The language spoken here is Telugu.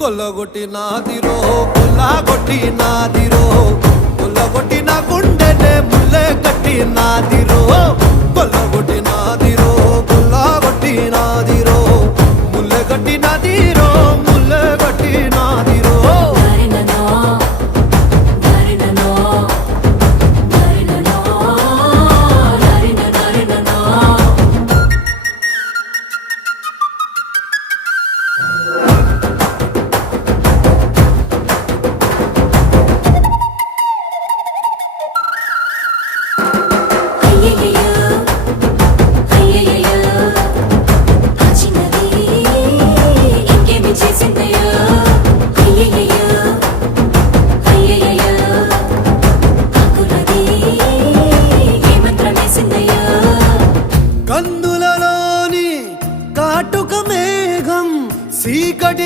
కొల్లగొట్టి నాదిరో కొల్లగొట్టి నాదిరో కొల్లగొట్టి నా గుండెనే ముల్లె కట్టి నాదిరో కొల్లగొట్టి నాదిరో కొల్లగొట్టి నాదిరో ముల్లె కట్టి నాదిరో